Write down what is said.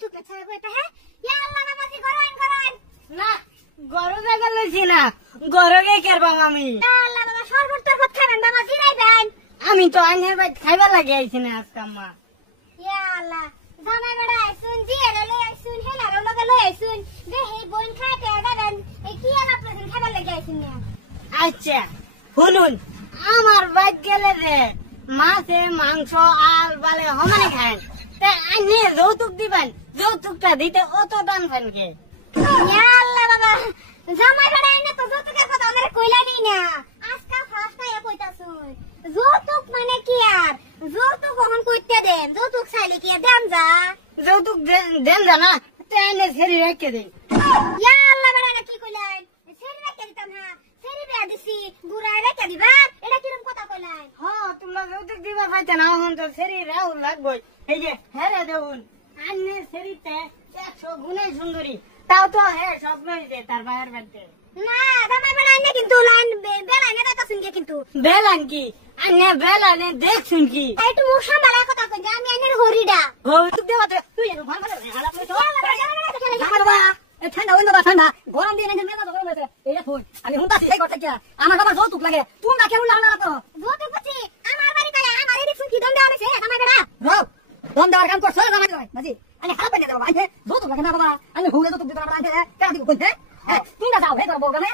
যৌতুক ছাড়া কইতা হ্যাঁ ইয়া আল্লাহ নামাজি গরন গরন না গরো জায়গা লইছি না গরগে কেরবাম আমি ইয়া আল্লাহ বাবা শরবত টরবত খাবেন বাবা জিরাইবেন আমি তো আইনের বাইত খাইবার লাগি আইছি না আজকে আম্মা ইয়া আল্লাহ জামাই বড় আইছুন জিয়ারে লই আইছুন হেলারও লগে লই আইছুন দে হে বোন খাইতে যাবেন এই কি আলাপ প্রতিদিন খাবার লাগি আইছুন না আচ্ছা শুনুন আমার বাইত গেলে রে মাছে মাংস আল বালে সমানে খায় তা আইনে যৌতুক দিবেন যৌতুকটা দিতে অত দান ফেনকে ইয়া আল্লাহ বাবা জামাই বড় আইনে তো যৌতুকের কথা আমারে কইলানি না আজকাল ফার্স্ট টাইম কইতাছুন যৌতুক মানে কি আর যৌতুক কখন কইতে দেন যৌতুক চাইলে কি দেন যা যৌতুক দেন জানা তাই আইনে ছেড়ে রেখে দিন ইয়া আল্লাহ বড় না কি কইলেন সেরি রেখে দিতাম হ্যাঁ সেরি বিয়া দিছি গুড়াই রেখে দিবা এটা কিরম কথা কইলেন হ্যাঁ তোমরা যৌতুক দিবা পাইতে না হন তো ছেড়ে রাও লাগবই এই যে হেরে দেউন আইনে ছেড়িতে 100 গুণে সুন্দরী তাও তো হ্যাঁ স্বপ্নই যে তার বাইরের বাড়িতে না জামাই বড় আইনে কিন্তু লাইন বেলা না দাতাছুন গে কিন্তু বেলান কি আইনে বেলানে দেখছুন কি একটু মুখ সামলা কথা কই যে আমি আইনের হরিডা যৌতুক দেওয়া তুই এর ভালো ভালো হালা করে আমার বাবা ঠান্ডা হইলো না ঠান্ডা গরম দিয়ে নাকি মেজাজ গরম হয়েছে এই দেখুন আমি হুঁটাছি এই কথা কি আমার বাবা যৌতুক লাগে তোমরা কেউ লাগনা তো যৌতুক বুঝি আমার বাড়ি কই আমার এই দেখছুন কি দম দেওয়া হইছে জামাই বড় রব দম দেওয়ার কাম করছ জামাই বাজি আমি খারাপ বানিয়ে দেবো আইনে যৌতুক লাগে না বাবা আমি হুলে যৌতুক দিতে পারবো আইনে কেন দিব কইতে তোমরা যাও হে তোর বউগামে